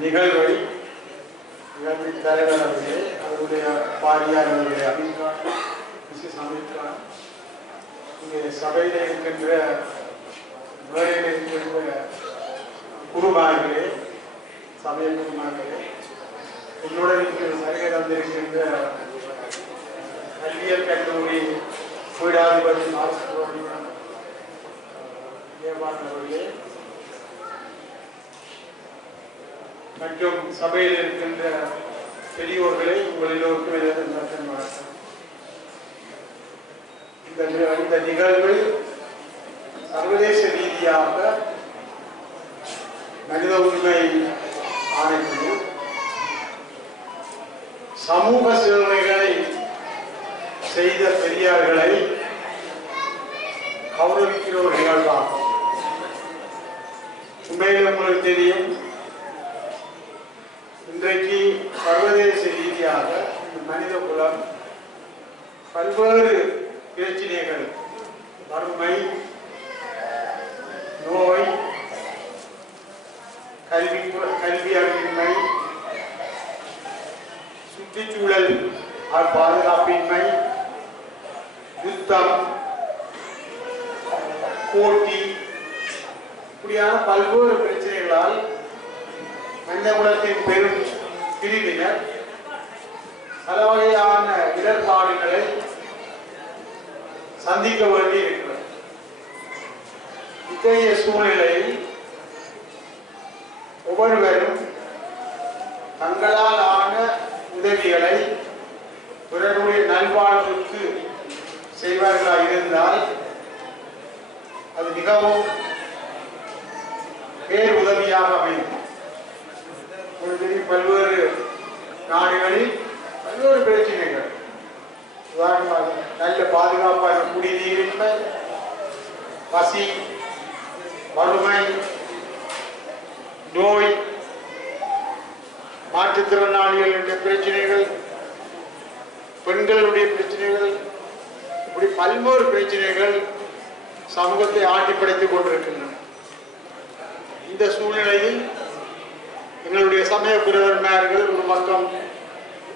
நிகழ்வை நிகழ்வின் தலைவர் அவர்களே, அவருடைய பாரியார் அவர்களே, அமீர்கான், மிஸ்ஸஸ் அமீர்கான், இங்கே சபையில் இருக்கின்ற வேலையில் இருக்கின்ற குருமார்களே, சபை குருமார்களே, என்னுடன் சருகை தந்திருக்கின்ற கல்வியல் கல்லூரி பீடாதிபதி அவர்களே மற்றும் சபையில் இருக்கின்ற பெரியோர்களை உங்கள் எல்லோருக்கும் வணக்கம். இந்த நிகழ்வு சர்வதேச ரீதியாக மனித உரிமை ஆணைக்குழு சமூக சேவைகளை செய்த பெரியார்களை கௌரவிக்கிற ஒரு நிகழ்வாகும். உண்மையில் உங்களுக்கு தெரியும், இன்றைக்கு சர்வதேச ரீதியாக மனித குலம் பல்வேறு பிரச்சனைகள், வறுமை, நோய், கல்வியறிவின்மை, சுற்றுச்சூழல் பாதுகாப்பின்மை, யுத்தம், போட்டி, இப்படியான பல்வேறு பிரச்சனைகளால் மனித குலத்தின் பெரும் பிரிவினர் பல வகையான இடர்பாடுகளை சந்திக்க வேண்டி இருக்கிறது. இத்தகைய சூழ்நிலையில் ஒவ்வொருவரும் தங்களால் ஆன உதவிகளை பிறருடைய நல்வாழ்வுக்கு செய்வார்களாக இருந்தால் அது மிகவும் பேர் உதவியாக அமையும். பல்வேறு நாடுகளில் பல்வேறு பிரச்சனைகள், உதாரணமாக நல்ல பாதுகாப்பான குடிநீரின்மை, பசி, வறுமை, நோய், மாற்றுத்திறனாளிகள் என்ற பிரச்சனைகள், பெண்களுடைய பிரச்சனைகள், இப்படி பல்வேறு பிரச்சனைகள் சமூகத்தை ஆட்டி படைத்துக் கொண்டிருக்கின்றன. இந்த சூழ்நிலையில் எங்களுடைய சமய பிரதமர்கள் ஒரு பக்கம்,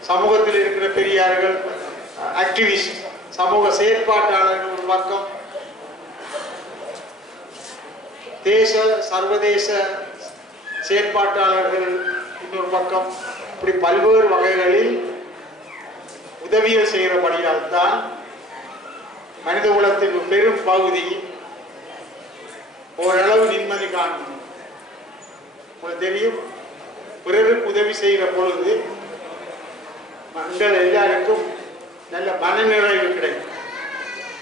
சமூகத்தில் இருக்கிற பெரியார்கள், ஆக்டிவிஸ்ட், சமூக செயற்பாட்டாளர்கள் ஒரு பக்கம், தேச சர்வதேச செயற்பாட்டாளர்கள் இன்னொரு பக்கம், இப்படி பல்வேறு வகைகளில் உதவிகள் செய்கிறபடியால் தான் மனித குலத்தின் பெரும் பகுதி ஓரளவு நிம்மதி காணணும். உங்களுக்கு தெரியும், பிறருக்கு உதவி செய்கிற பொழுது மக்கள் எல்லாருக்கும் நல்ல மனநிறைவு கிடைக்கும்.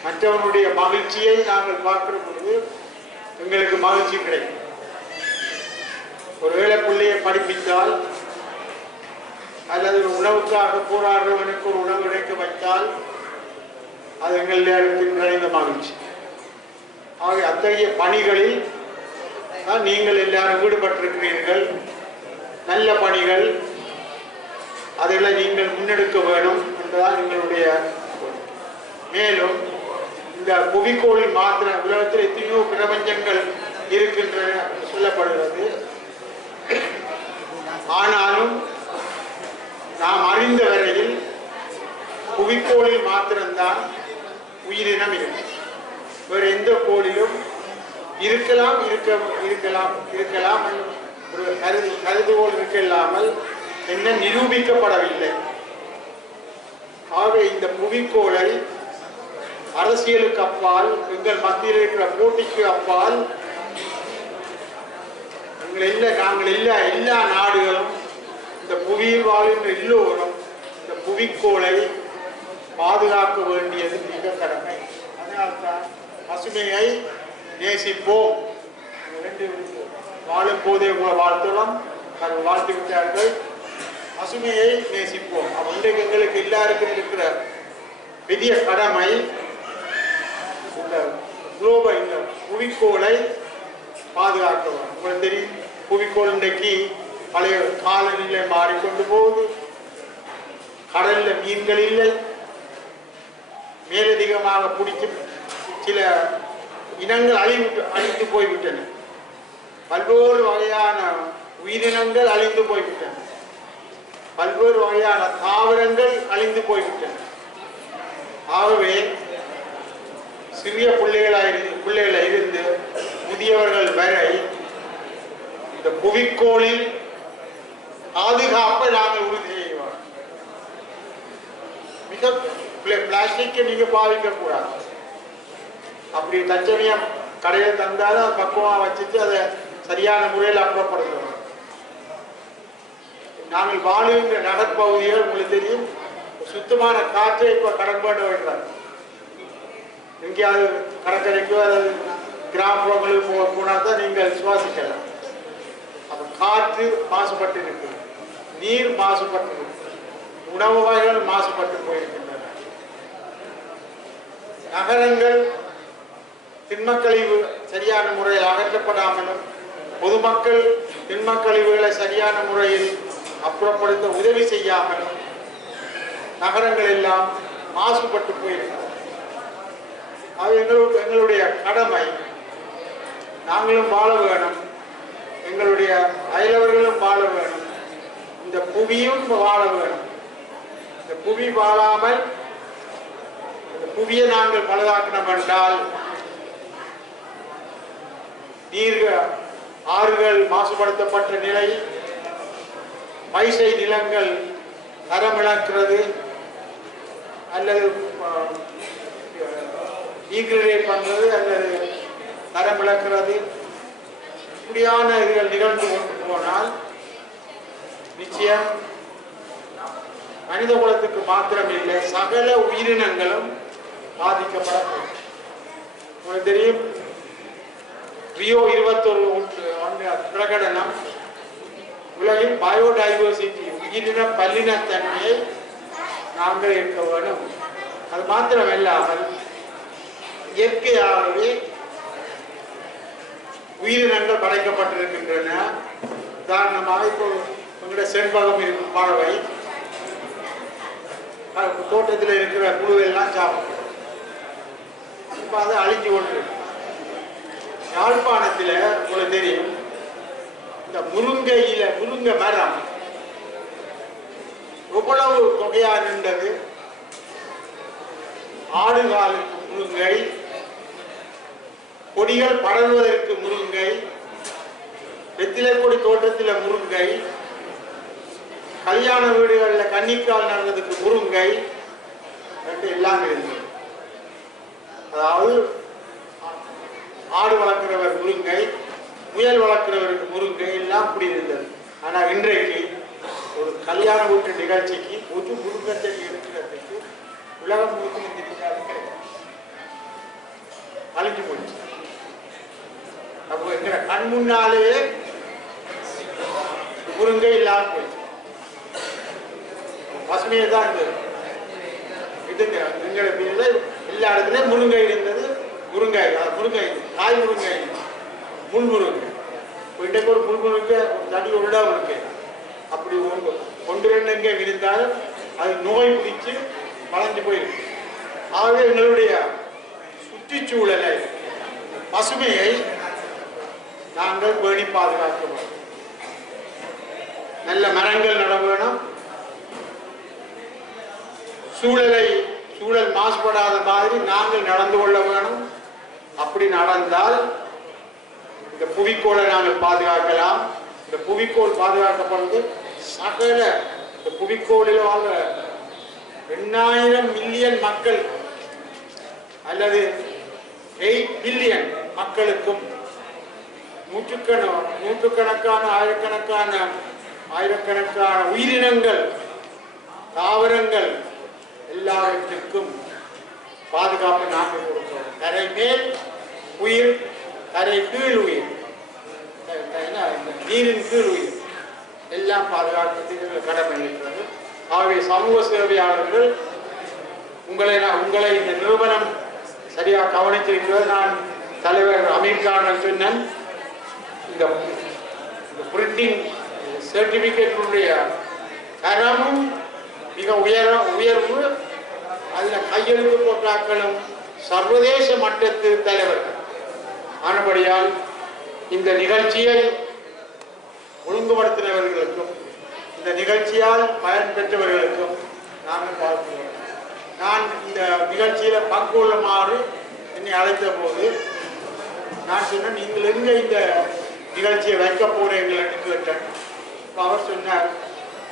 மற்றவனுடைய மகிழ்ச்சியை நாங்கள் பார்க்கிற பொழுது எங்களுக்கு மகிழ்ச்சி கிடைக்கும். ஒருவேளை பிள்ளையை படிப்பித்தால் அல்லது உணவுக்காக போராடுறவனுக்கு ஒரு உணவு கிடைக்க வைத்தால் அது எங்கள் எல்லாருக்கும் நிறைந்த மகிழ்ச்சி. ஆக அத்தகைய பணிகளில் நீங்கள் எல்லாரும் ஈடுபட்டிருக்கிறீர்கள். நல்ல பணிகள், அதில் நீங்கள் முன்னெடுக்க வேணும் என்றுதான் எங்களுடைய. மேலும் இந்த புவிக்கோளில் மாத்திர உலகத்தில் எத்தனையோ பிரபஞ்சங்கள் இருக்கின்றன சொல்லப்படுகிறது. ஆனாலும் நாம் அறிந்த வரையில் புவிக்கோளில் மாத்திரம்தான் உயிரினம் இருக்கு. வேறு எந்த கோளிலும் இருக்கலாம் ஒரு கருதுகோள் இருக்கலாமல் என்ன நிரூபிக்கப்படவில்லை. ஆக இந்த புவிக்கோளை அரசியலுக்கு அப்பால், எங்கள் மத்தியில் இருக்கிற போட்டிக்கு அப்பால், நாங்கள் எல்லா நாடுகளும், இந்த புவியில் வாழ்கின்ற எல்லோரும் இந்த புவிக்கோளை பாதுகாக்க வேண்டியது மிக கடமை. அதனால்தான் பசுமையை நேசிப்போம். வாழும் போதே வாழ்த்தலாம், வாழ்த்து விட்டார்கள். பசுமையை நேசிப்போம். இன்றைக்கு எங்களுக்கு எல்லாருக்கும் இருக்கிற பெரிய கடமை இந்த குளோபல், இந்த புவிக்கோளை பாதுகாக்கலாம். உங்களுக்கு தெரியும், புவிக்கோள் இன்றைக்கு பழைய காலநிலை மாறிக்கொண்டு போகுது. கடல்ல மீன்கள் இல்லை. மேலதிகமாக பிடிச்சு சில இனங்கள் அழித்து போய்விட்டன. பல்வேறு வகையான உயிரினங்கள் அழிந்து போய்விட்டன. பல்வேறு வகையான தாவரங்கள் அழிந்து போய்விட்டன. ஆகவே சிறிய பிள்ளைகளை இருந்து முதியவர்கள் வரை இந்த புவிக்கோளில் பாதுகாப்பை நாங்கள் உறுதி செய்வோம். மிக பிளாஸ்டிக்கை நீங்க பாவிக்க கூடாது. அப்படி தச்சமையா கடையில் தந்தாலும் பக்குவமாக வச்சுட்டு அதை சரியான முறையில் அப்புறப்படுத்தணும். நாங்கள் வாழுகின்ற நகர்ப்பகுதிகள் உங்களுக்கு தெரியும், சுத்தமான காற்றை இப்ப கடன்பாடு வைக்கிறார். எங்கேயாவது கடற்கரைக்கோ அல்லது கிராமப்புறங்களுக்கு போனால் தான் நீங்கள் சுவாசிக்கலாம். அப்ப காற்று மாசுபட்டு இருக்கு, நீர் மாசுபட்டு இருக்கு, உணவு வகைகள் மாசுபட்டு போயிருக்கின்றன. நகரங்கள் திண்மக்கழிவு சரியான முறையில் அகற்றப்படாமலும் பொதுமக்கள் திண்மக்கழிவுகளை சரியான முறையில் அப்புறப்படுத்த உதவி செய்யாமலும் நகரங்கள் எல்லாம் மாசுபட்டு போயிருக்கிறது. அது எங்களுடைய கடமை. நாங்களும் வாழ வேணும், எங்களுடைய அயலவர்களும் வாழ வேணும், இந்த புவியும் வாழ வேணும். இந்த புவி வாழாமல் இந்த புவியை நாங்கள் பலதாக்கணும் என்றால் ஆறுகள் மாசுபடுத்தப்பட்ட நிலை, பைசை நிலங்கள் தரமிழக்கிறது அல்லது டீக்ரேட் பண்றது அல்லது தரமிழக்கிறது, இப்படியான இதுகள் நிகழ்ந்து கொண்டு போனால் நிச்சயம் மனித குலத்துக்கு மாத்திரமில்லை சகல உயிரினங்களும் பாதிக்கப்படும். உங்களுக்கு தெரியும், ரியோ 21 பிரகடனம் உலகின் பயோடைவர்சிட்டி உயிரின பல்லினத்தன்மையை நாங்கள் இருக்க வேண்டும். அது மாத்திரமல்லாமல் இயற்கையாகவே உயிரினங்கள் படைக்கப்பட்டிருக்கின்றன. உதாரணமாக இப்போ உங்களுடைய செண்பகம் இருக்கும் பறவை தோட்டத்தில் இருக்கிற புழுவெல்லாம் சாப்பிடும். இப்போ அதை அழிஞ்சு கொண்டு யாழ்ப்பாணத்தில் உங்களுக்கு தெரியும், இந்த முருங்கை மரம் எவ்வளவு தொகையா நின்றது. ஆடுகாலுக்கு முருங்கை, கொடிகள் படர்வதற்கு முருங்கை, வெத்திலை கொடி தோட்டத்தில் முருங்கை, கல்யாண வீடுகளில் கன்னிக்கால் நடுறதுக்கு முருங்கை எல்லாம் இருந்தது. அதாவது ஆடு வளர்க்கிறவர் முருங்கை, முயல் வளர்க்கிறவருக்கு முருங்கை எல்லாம் அப்படி இருந்தது. ஆனால் இன்றைக்கு ஒரு கல்யாண வீட்டு நிகழ்ச்சிக்கு ஒரு முருங்கை செடி எடுக்கிறதுக்கு உலகம் முழுக்க அழிஞ்சு போச்சு. அப்போ எங்கிற கண் முன்னாலேயே முருங்கை இல்லாமல் போயிடுச்சு. பசுமையை தான் இருந்தது. இதுங்க எல்லா இடத்துலையும் முருங்கை இருந்தது. முருங்கை காய் முருங்கை, முள் முருங்கை. இன்றைக்கு ஒரு முள் முருங்கை தடி உருடா முருங்கை அப்படி ஒன்று ரெண்டு எங்கே விரிந்தாலும் அது நோய் பிடிச்சு வளைஞ்சு போயிருக்கு. ஆகவே எங்களுடைய சுற்றுச்சூழலை பசுமையை நாங்கள் பேணி பாதுகாக்க வேண்டும். நல்ல மரங்கள் நட வேணும். சூழல் மாசுபடாத மாதிரி நாங்கள் நடந்து கொள்ள வேணும். அப்படி நடந்தால் இந்த புவிக்கோளை நாங்கள் பாதுகாக்கலாம். இந்த புவிக்கோள் பாதுகாக்கப்படுவது சகல இந்த புவிக்கோளில் வாழ்ற 8,000 மில்லியன் மக்கள் அல்லது 8 பில்லியன் மக்களுக்கும் நூற்றுக்கணக்கான ஆயிரக்கணக்கான உயிரினங்கள், தாவரங்கள் எல்லாவற்றுக்கும் பாதுகாப்பு நாங்கள் கொடுக்கிறோம். கரை மேல் உயிர், கரை கீழ் உயிர், நீரின் கீழ் உயிர் எல்லாம் பாதுகாக்கிறதுக்கு கடமை இருக்கிறது. ஆகவே சமூக சேவையாளர்கள் உங்களை இந்த நிறுவனம் சரியாக கவனித்திருக்கிறது. நான் தலைவர் அமீர் கான் சொன்னேன், இந்த பிரிண்டிங் சர்டிபிகேட்டுடைய தரமும் மிக உயர்வு. அதில் கையெழுத்து போட்டாக்களும் சர்வதேச மட்டத்து தலைவர்கள் ஆனபடியால் இந்த நிகழ்ச்சியை ஒழுங்குபடுத்தினவர்களுக்கும் இந்த நிகழ்ச்சியால் பயன் பெற்றவர்களுக்கும் நாங்கள் வாழ்த்துகிறோம். நான் இந்த நிகழ்ச்சியில் பங்கு கொள்ளுமாறு என்னை அழைத்த போது நான் சொன்னேன், நீங்கள் எங்கே இந்த நிகழ்ச்சியை வைக்க போறீங்கன்னு கேட்டேன். அவர் சொன்னார்,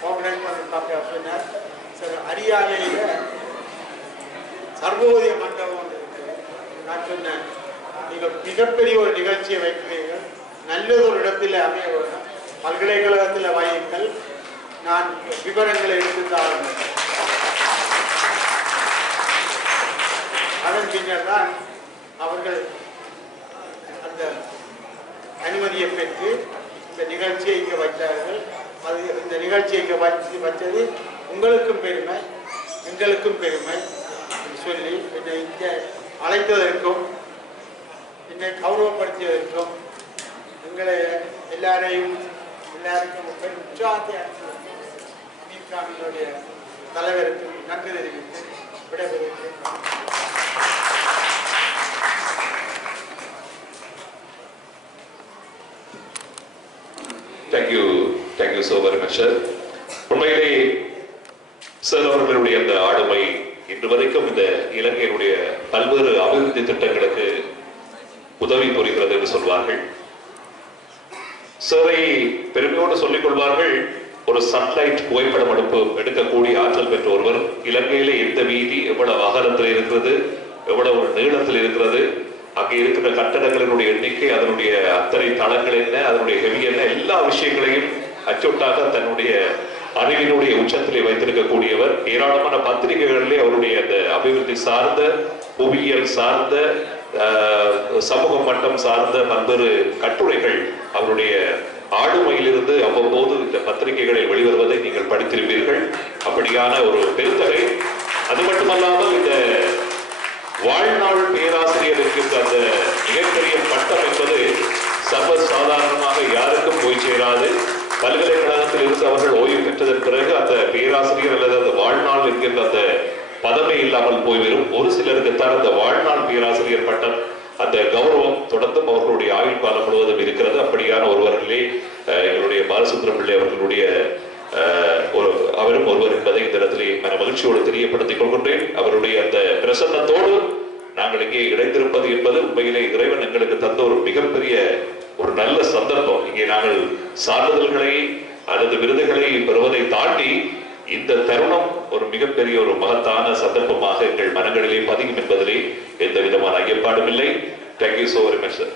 ஆர்கனைஸ் பண்ண சொன்னார், சார் அரியாலையில் சர்வோதய மண்டபம் இருக்குது. நான் சொன்னேன், நீங்கள் மிகப்பெரிய ஒரு நிகழ்ச்சியை வைக்கிறீர்கள், நல்லதொரு இடத்தில் அமைய வேணும், பல்கலைக்கழகத்தில் வையுங்கள், நான் விவரங்களை எடுத்துத்தான். அதன் பின்னர் தான் அவர்கள் அந்த அனுமதியை பெற்று இந்த நிகழ்ச்சியை இங்கே வைத்தார்கள். அது இந்த நிகழ்ச்சியை இங்கே வச்சது உங்களுக்கும் பெருமை, எங்களுக்கும் பெருமை சொல்லி என்னை இங்கே அழைத்ததற்கும் என்னை கௌரவப்படுத்தியதற்கும் எங்களை எல்லாருக்கும் உற்சாகத்தை அமீர்கானுடைய தலைவருக்கு நன்றி தெரிவித்து விடைபெறுகிறேன். Thank you so very much, sir. உண்மையிலே சார் அவர்களுடைய அந்த ஆளுமை இன்று வரைக்கும் இந்த இலங்கையினுடைய பல்வேறு அபிவிருத்தி திட்டங்களுக்கு உதவி புரிகிறது என்று சொல்வார்கள். சாரை பெருமையோடு சொல்லிக் கொள்வார்கள், ஒரு சன்லைட் புகைப்படம் எடுக்கக்கூடிய ஆற்றல் பெற்ற ஒருவர். இலங்கையிலே எந்த வீதி எவ்வளவு அகலத்தில் இருக்கிறது, எவ்வளவு நீளத்தில் இருக்கிறது, அங்கே இருக்கிற கட்டடங்களினுடைய எண்ணிக்கை, அதனுடைய அத்தனை தளங்கள் என்ன, அதனுடைய ஹெவி என்ன, எல்லா விஷயங்களையும் அச்சொட்டாக தன்னுடைய அறிவினுடைய உச்சத்திலே வைத்திருக்கக்கூடியவர். ஏராளமான பத்திரிகைகளிலே அவருடைய அந்த அபிவிருத்தி சார்ந்த, புவியியல் சார்ந்த, சமூக மட்டம் சார்ந்த பல்வேறு கட்டுரைகள் அவருடைய ஆளுமையிலிருந்து அவ்வப்போது இந்த பத்திரிகைகளில் வெளிவருவதை நீங்கள் படித்திருப்பீர்கள். அப்படியான ஒரு பெருந்தகை. அது மட்டுமல்லாமல் இந்த வாழ்நாள் பேராசிரியர் என்கின்ற அந்த மிகப்பெரிய பட்டம் என்பது சர்வசாதாரணமாக யாருக்கும் போய் சேராது. பல்கலைக்கழகத்தில் இருந்து அவர்கள் ஓய்வு பெற்றதன் பிறகு அந்த பேராசிரியர் அல்லது அந்த வாழ்நாள் என்கின்ற அந்த பதமே இல்லாமல் போய்விடும். ஒரு சிலருக்குத்தான் அந்த வாழ்நாள் பேராசிரியர் பட்டம், அந்த கௌரவம் தொடர்ந்தும் அவர்களுடைய ஆயுள் காலம் முழுவதும் இருக்கிறது. அப்படியான ஒருவர்களே எங்களுடைய பாலசுந்தரம் பிள்ளை அவர்களுடைய அவரும் ஒருவர் என்பதை இந்த இடத்திலே மன மகிழ்ச்சியோடு தெரியப்படுத்திக் கொள்கின்றேன். அவருடைய அந்த பிரசன்னத்தோடு நாங்கள் இங்கே இணைந்திருப்பது என்பது உண்மையிலே இறைவன் எங்களுக்கு தந்த ஒரு மிகப்பெரிய ஒரு நல்ல சந்தர்ப்பம். இங்கே நாங்கள் சான்றிதழ்களை அல்லது விருதுகளை பெறுவதை தாண்டி இந்த தருணம் ஒரு மிகப்பெரிய ஒரு மகத்தான சந்தர்ப்பமாக எங்கள் மனங்களிலே பதியும் என்பதிலே எந்த விதமான ஐயப்பாடும் இல்லை. Thank you so very much sir.